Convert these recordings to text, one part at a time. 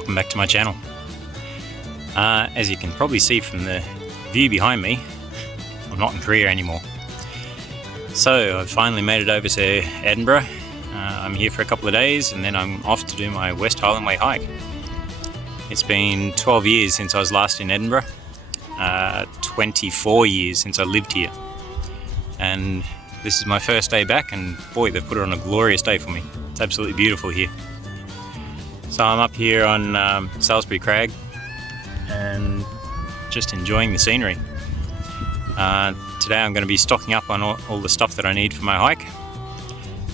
welcome back to my channel. As you can probably see from the view behind me, I'm not in Korea anymore. So I've finally made it over to Edinburgh. I'm here for a couple of days and then I'm off to do my West Highland Way hike. It's been 12 years since I was last in Edinburgh, 24 years since I lived here. And this is my first day back, and boy, they've put it on a glorious day for me. It's absolutely beautiful here. So I'm up here on Salisbury Crag and just enjoying the scenery. Today I'm going to be stocking up on all the stuff that I need for my hike.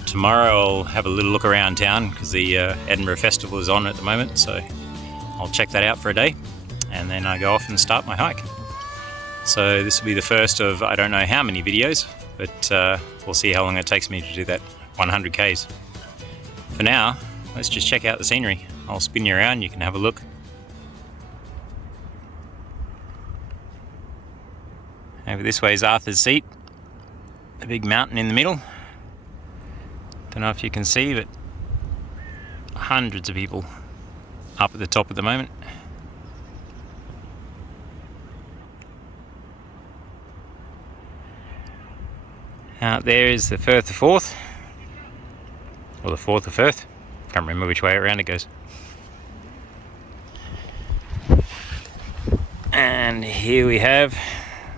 Tomorrow I'll have a little look around town because the Edinburgh Festival is on at the moment, so I'll check that out for a day and then I go off and start my hike. So this will be the first of I don't know how many videos, but we'll see how long it takes me to do that 100 Ks. For now, let's just check out the scenery. I'll spin you around, you can have a look. Over this way is Arthur's Seat, a big mountain in the middle. Don't know if you can see, but hundreds of people up at the top at the moment. Out there is the Firth of Forth, or the Forth of Firth. Can't remember which way around it goes. And here we have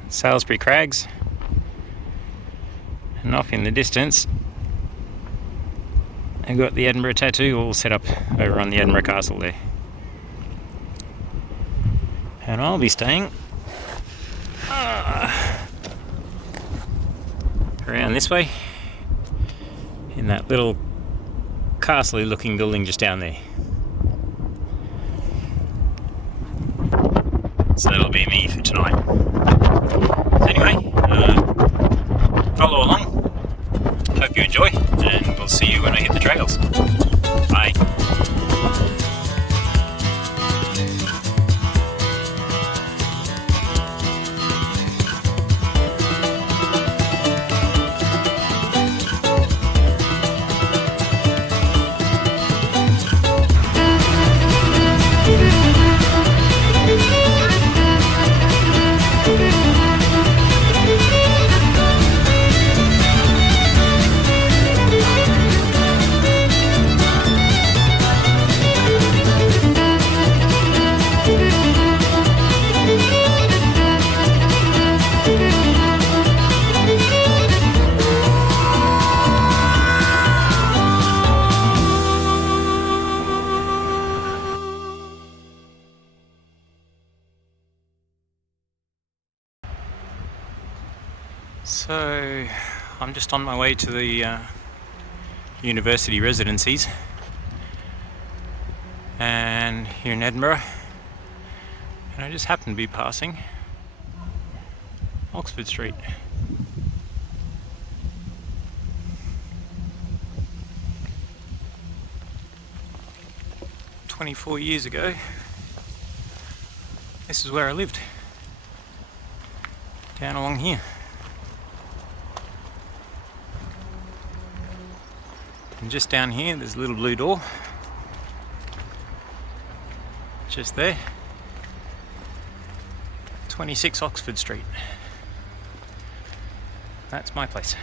Salisbury Crags, and off in the distance I've got the Edinburgh tattoo all set up over on the Edinburgh Castle there. And I'll be staying around this way in that little castle-y looking building just down there. So that'll be me for tonight. Anyway, follow along, hope you enjoy, and we'll see you when I hit the trails. Bye. So I'm just on my way to the university residencies and here in Edinburgh, and I just happen to be passing Oxford Street. "24 years ago, this is where I lived, down along here. And just down here there's a little blue door, just there, 26 Oxford Street. That's my place.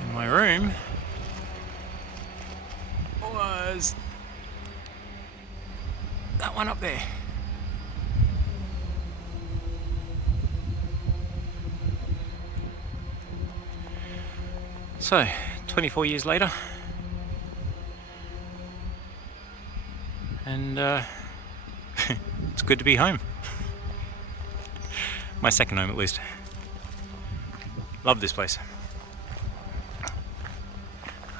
And my room was that one up there. So, 24 years later, and it's good to be home. My second home, at least. Love this place.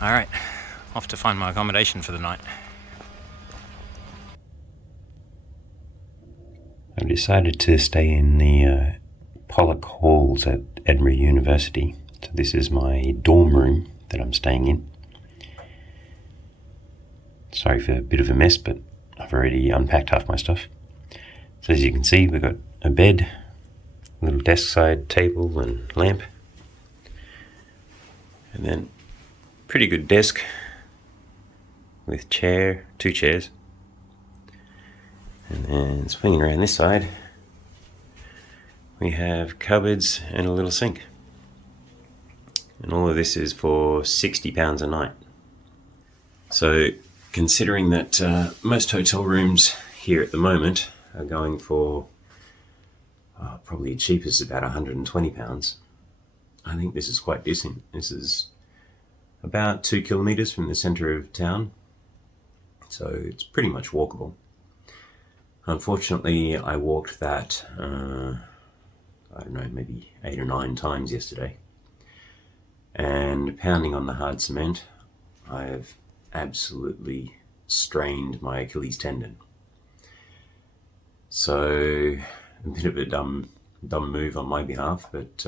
Alright, off to find my accommodation for the night. I've decided to stay in the Pollock Halls at Edinburgh University. So this is my dorm room that I'm staying in. Sorry for a bit of a mess, but I've already unpacked half my stuff. So as you can see, we've got a bed, a little desk side table and lamp, and then pretty good desk with two chairs. And then swinging around this side, we have cupboards and a little sink. And all of this is for £60 a night. So considering that most hotel rooms here at the moment are going for probably cheapest about £120, I think this is quite decent. This is about 2 kilometres from the centre of town, so it's pretty much walkable. Unfortunately, I walked that, I don't know, maybe 8 or 9 times yesterday. And pounding on the hard cement, I have absolutely strained my Achilles tendon. So a bit of a dumb move on my behalf, but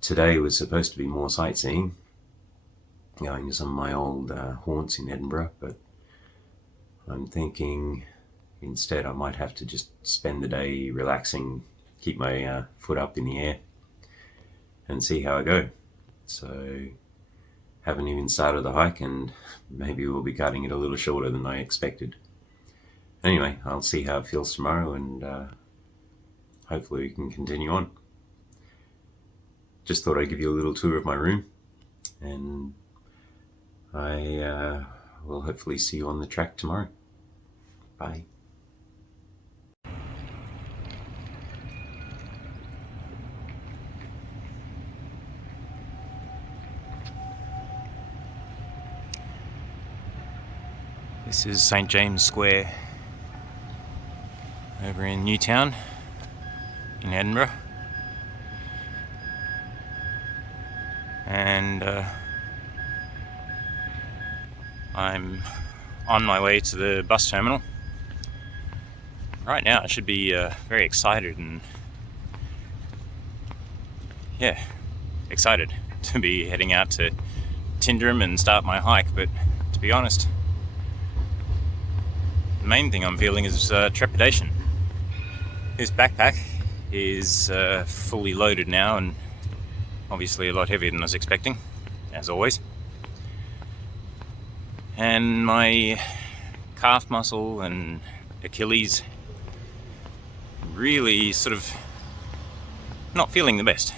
today was supposed to be more sightseeing, going to some of my old haunts in Edinburgh, but I'm thinking instead I might have to just spend the day relaxing, keep my foot up in the air and see how I go. So haven't even started the hike, and maybe we'll be cutting it a little shorter than I expected. Anyway, I'll see how it feels tomorrow, and hopefully we can continue on. Just thought I'd give you a little tour of my room, and I will hopefully see you on the track tomorrow. Bye. This is St James Square over in Newtown in Edinburgh, and I'm on my way to the bus terminal. Right now I should be very excited and excited to be heading out to Tyndrum and start my hike, but to be honest, the main thing I'm feeling is trepidation. This backpack is fully loaded now, and obviously a lot heavier than I was expecting, as always. And my calf muscle and Achilles really sort of not feeling the best.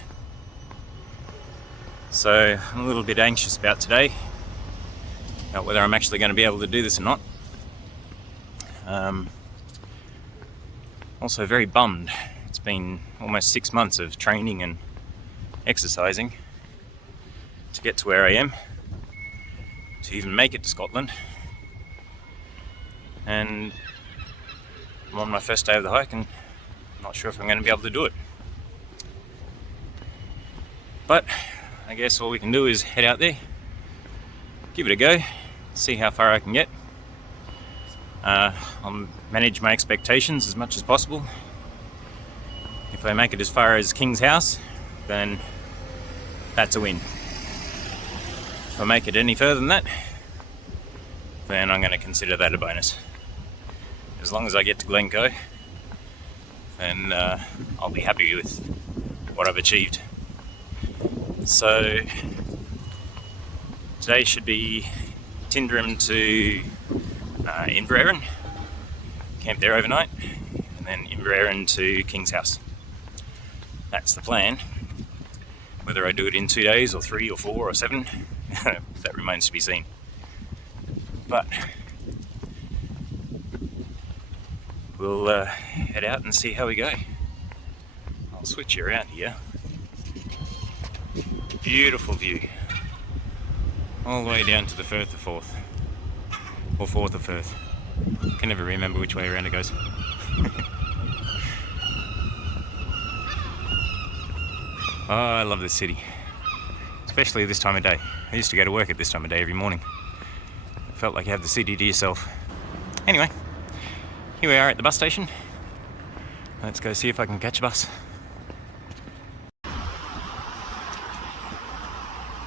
So I'm a little bit anxious about today, about whether I'm actually going to be able to do this or not. Also very bummed. It's been almost 6 months of training and exercising to get to where I am, to even make it to Scotland. And I'm on my first day of the hike and I'm not sure if I'm going to be able to do it. But I guess all we can do is head out there, give it a go, see how far I can get. I'll manage my expectations as much as possible. If I make it as far as King's House, then that's a win. If I make it any further than that, then I'm going to consider that a bonus. As long as I get to Glencoe, then I'll be happy with what I've achieved. So today should be Tyndrum to Inverarran, camp there overnight, and then Inverarran to King's House. That's the plan. Whether I do it in 2 days or 3 or 4 or 7, that remains to be seen. But we'll head out and see how we go. I'll switch you around here. Beautiful view. All the way down to the Firth of Forth. Or Forth of Firth. Can never remember which way around it goes. Oh, I love this city. Especially this time of day. I used to go to work at this time of day every morning. It felt like you have the city to yourself. Anyway, here we are at the bus station. Let's go see if I can catch a bus.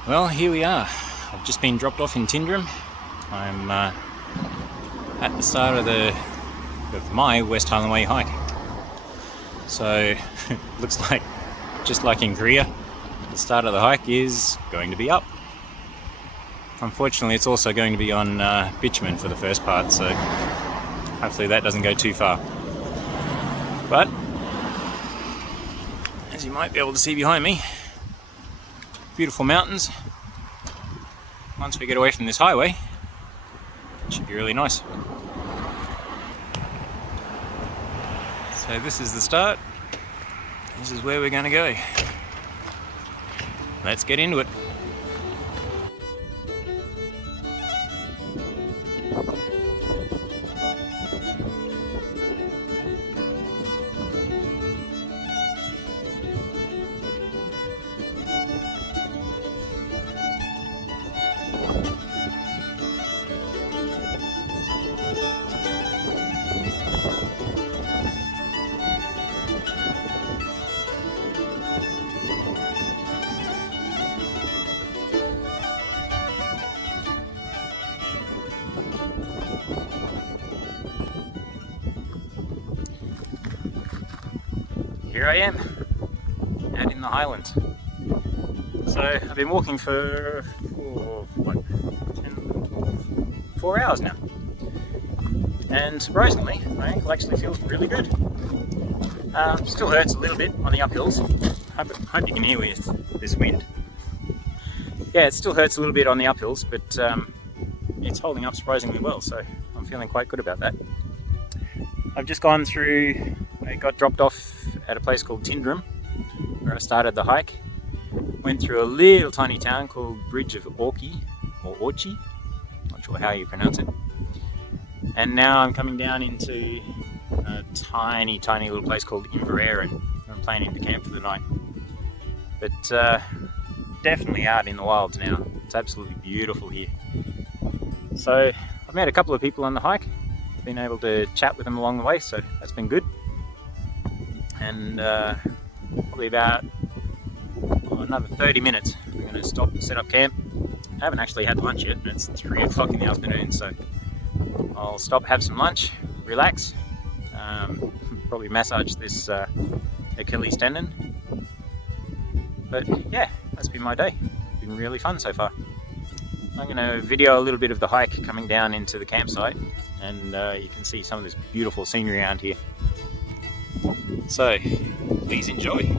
Well, here we are. I've just been dropped off in Tyndrum. I'm at the start of my West Highland Way hike. So, looks like, just like in Korea, the start of the hike is going to be up. Unfortunately, it's also going to be on bitumen for the first part, so hopefully that doesn't go too far. But as you might be able to see behind me, beautiful mountains. Once we get away from this highway, it should be really nice. So this is the start. This is where we're going to go. Let's get into it. Here I am, out in the Highlands. So I've been walking for 4 hours now, and surprisingly my ankle actually feels really good. Still hurts a little bit on the uphills. Hope you can hear with this wind. Yeah, it still hurts a little bit on the uphills, but it's holding up surprisingly well, so I'm feeling quite good about that. I've just gone through, I got dropped off at a place called Tyndrum, where I started the hike. Went through a little tiny town called Bridge of Orchy, or Orchy, not sure how you pronounce it. And now I'm coming down into a tiny little place called Inverary, and I'm planning to camp for the night. But definitely out in the wilds now. It's absolutely beautiful here. So I've met a couple of people on the hike, been able to chat with them along the way, so that's been good. And probably about another 30 minutes we're going to stop and set up camp. I haven't actually had lunch yet, and it's 3 o'clock in the afternoon, so I'll stop, have some lunch, relax, probably massage this Achilles tendon. But yeah, that's been my day. Been really fun so far. I'm going to video a little bit of the hike coming down into the campsite, and you can see some of this beautiful scenery around here. So, please enjoy.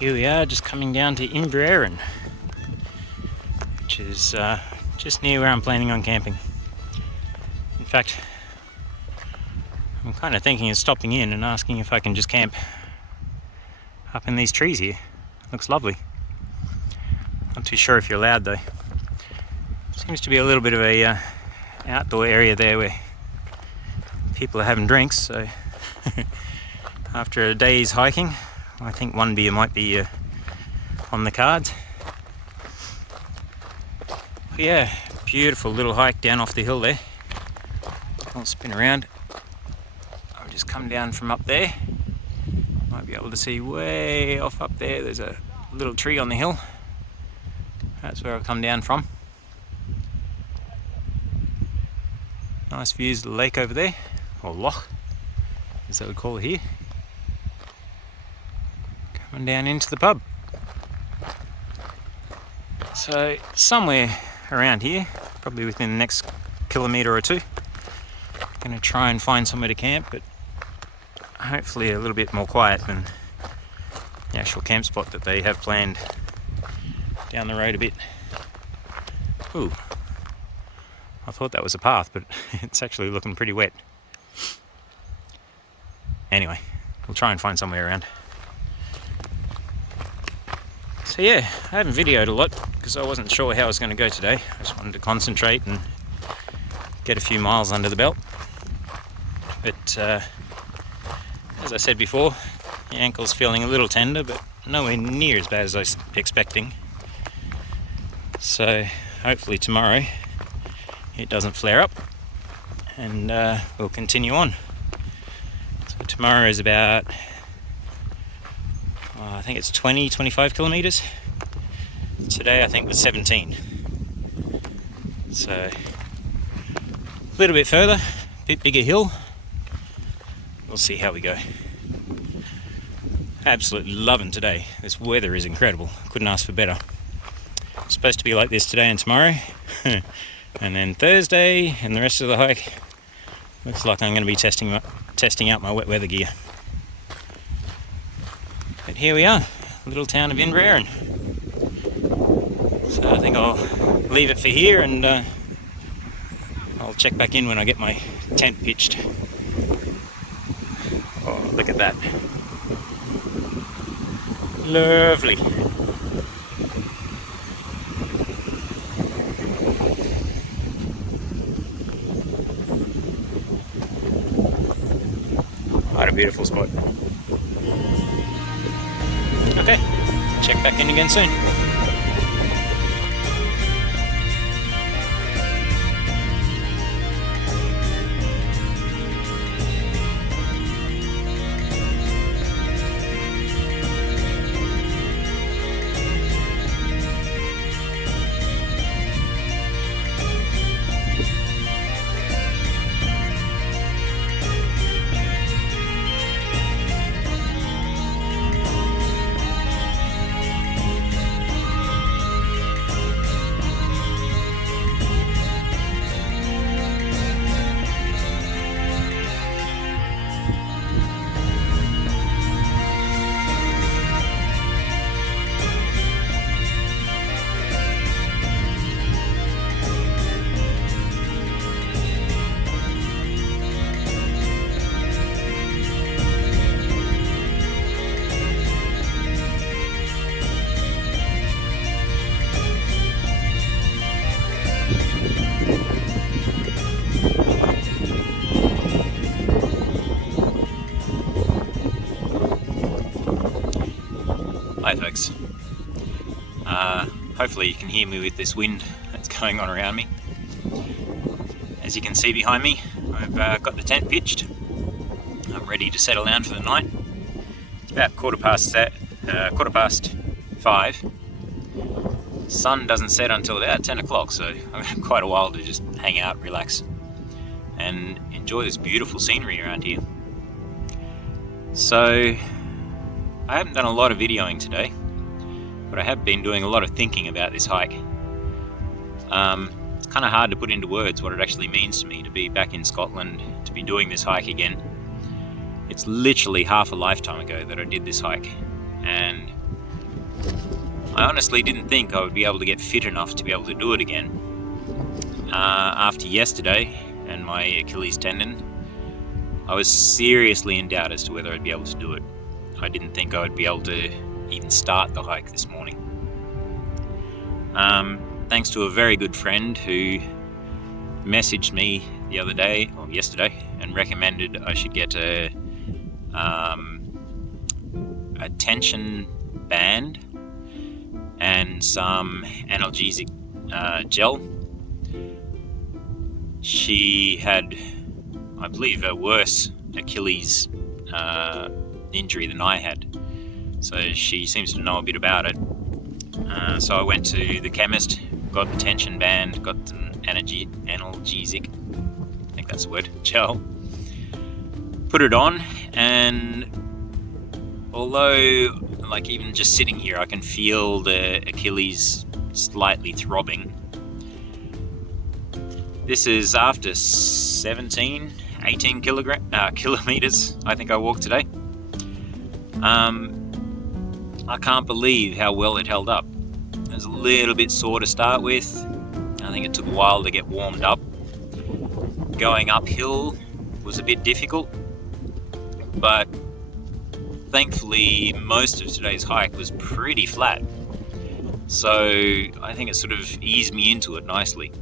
Here we are, just coming down to Inverary, which is just near where I'm planning on camping. In fact, I'm kind of thinking of stopping in and asking if I can just camp up in these trees here. Looks lovely. Not too sure if you're allowed though. Seems to be a little bit of a outdoor area there where people are having drinks, so after a day's hiking, I think one beer might be on the cards. But yeah, beautiful little hike down off the hill there. I'll spin around. I'll just come down from up there. Might be able to see way off up there. There's a little tree on the hill. That's where I've come down from. Nice views of the lake over there, or loch. as they would call it here. Coming down into the pub. So somewhere around here, probably within the next kilometre or two, going to try and find somewhere to camp, but hopefully a little bit more quiet than the actual camp spot that they have planned down the road a bit. Ooh, I thought that was a path, but it's actually looking pretty wet. Anyway, we'll try and find somewhere around. So yeah, I haven't videoed a lot because I wasn't sure how I was going to go today. I just wanted to concentrate and get a few miles under the belt. But as I said before, the ankle's feeling a little tender, but nowhere near as bad as I was expecting. So hopefully tomorrow it doesn't flare up, and we'll continue on. So tomorrow is about, I think it's 25 kilometres. Today I think was 17. So a little bit further, a bit bigger hill. We'll see how we go. Absolutely loving today. This weather is incredible. Couldn't ask for better. It's supposed to be like this today and tomorrow. And then Thursday and the rest of the hike looks like I'm going to be testing out my wet weather gear. But here we are, little town of Inverarran. So I think I'll leave it for here, and I'll check back in when I get my tent pitched. Oh, look at that. Lovely. What a beautiful spot. Okay, check back in again soon. Hi folks. Hopefully you can hear me with this wind that's going on around me. As you can see behind me, I've got the tent pitched. I'm ready to settle down for the night. It's about quarter past 5. Sun doesn't set until about 10 o'clock, so I've got quite a while to just hang out, relax, and enjoy this beautiful scenery around here. So I haven't done a lot of videoing today, but I have been doing a lot of thinking about this hike. It's kind of hard to put into words what it actually means to me to be back in Scotland, to be doing this hike again. It's literally half a lifetime ago that I did this hike, and I honestly didn't think I would be able to get fit enough to be able to do it again. After yesterday and my Achilles tendon, I was seriously in doubt as to whether I'd be able to do it. I didn't think I would be able to even start the hike this morning. Thanks to a very good friend who messaged me the other day, or yesterday, and recommended I should get a tension band and some analgesic gel. She had, I believe, a worse Achilles injury than I had, so she seems to know a bit about it. So I went to the chemist, got the tension band, got an analgesic, I think that's the word, gel, put it on, and although like even just sitting here I can feel the Achilles slightly throbbing, this is after 18 kilometers I think I walked today. I can't believe how well it held up. It was a little bit sore to start with. I think it took a while to get warmed up. Going uphill was a bit difficult, but thankfully most of today's hike was pretty flat. So I think it sort of eased me into it nicely.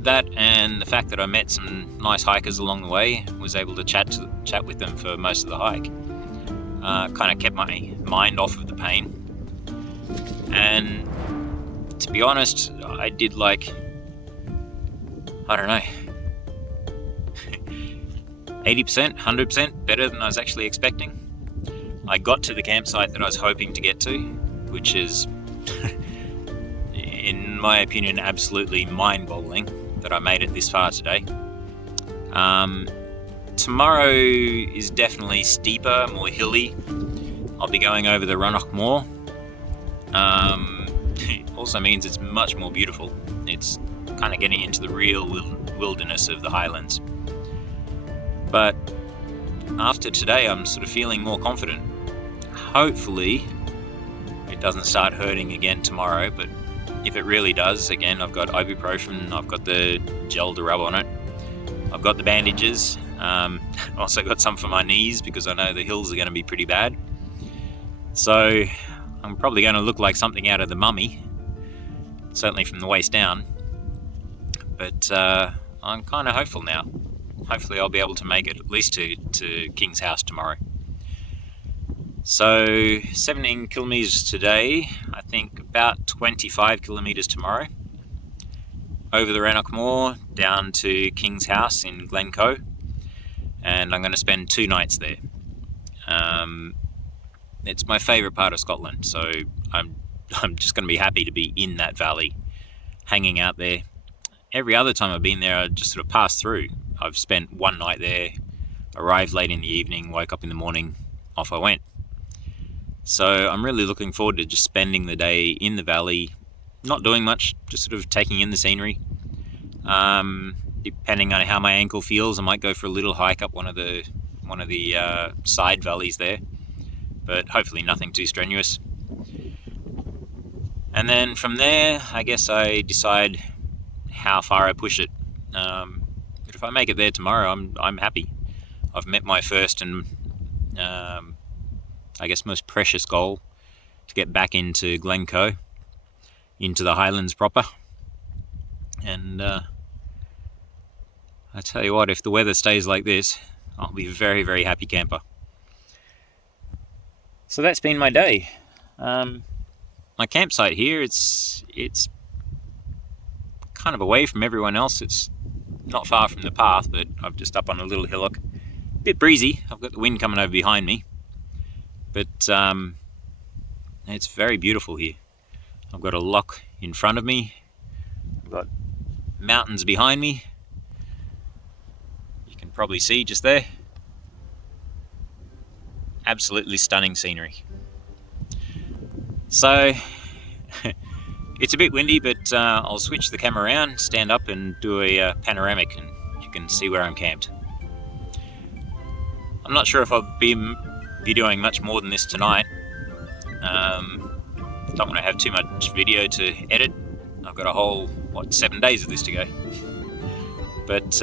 That and the fact that I met some nice hikers along the way, was able to chat with them for most of the hike. Kind of kept my mind off of the pain. And to be honest, I did like, I don't know, 80%, 100% better than I was actually expecting. I got to the campsite that I was hoping to get to, which is, in my opinion, absolutely mind-boggling that I made it this far today. Tomorrow is definitely steeper, more hilly. I'll be going over the Rannoch Moor. It also means it's much more beautiful. It's kind of getting into the real wilderness of the Highlands. But after today, I'm sort of feeling more confident. Hopefully, it doesn't start hurting again tomorrow, but if it really does, again, I've got ibuprofen, I've got the gel to rub on it, I've got the bandages, also got some for my knees because I know the hills are going to be pretty bad. So I'm probably going to look like something out of The Mummy, certainly from the waist down, but I'm kind of hopeful now. Hopefully I'll be able to make it at least to King's House tomorrow. So 17 kilometres today, I think about 25 kilometres tomorrow. Over the Rannoch Moor, down to King's House in Glencoe, and I'm going to spend 2 nights there. It's my favourite part of Scotland, so I'm just going to be happy to be in that valley, hanging out there. Every other time I've been there, I just sort of pass through. I've spent 1 night there, arrived late in the evening, woke up in the morning, off I went. So I'm really looking forward to just spending the day in the valley, not doing much, just sort of taking in the scenery. Depending on how my ankle feels, I might go for a little hike up one of the side valleys there, but hopefully nothing too strenuous. And then from there, I guess I decide how far I push it. But if I make it there tomorrow, I'm happy. I've met my first and I guess most precious goal, to get back into Glencoe, into the Highlands proper. And I tell you what, if the weather stays like this, I'll be a very, very happy camper. So that's been my day. My campsite here, it's kind of away from everyone else. It's not far from the path, but I'm just up on a little hillock. A bit breezy, I've got the wind coming over behind me. But it's very beautiful here. I've got a loch in front of me. I've got mountains behind me. You can probably see just there. Absolutely stunning scenery. So it's a bit windy, but I'll switch the camera around, stand up and do a panoramic, and you can see where I'm camped. I'm not sure if I'll be videoing much more than this tonight. Don't want to have too much video to edit. I've got a whole 7 days of this to go. But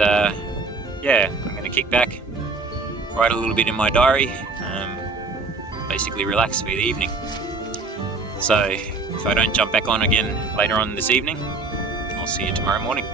yeah, I'm going to kick back, write a little bit in my diary, basically relax for the evening. So if I don't jump back on again later on this evening, I'll see you tomorrow morning.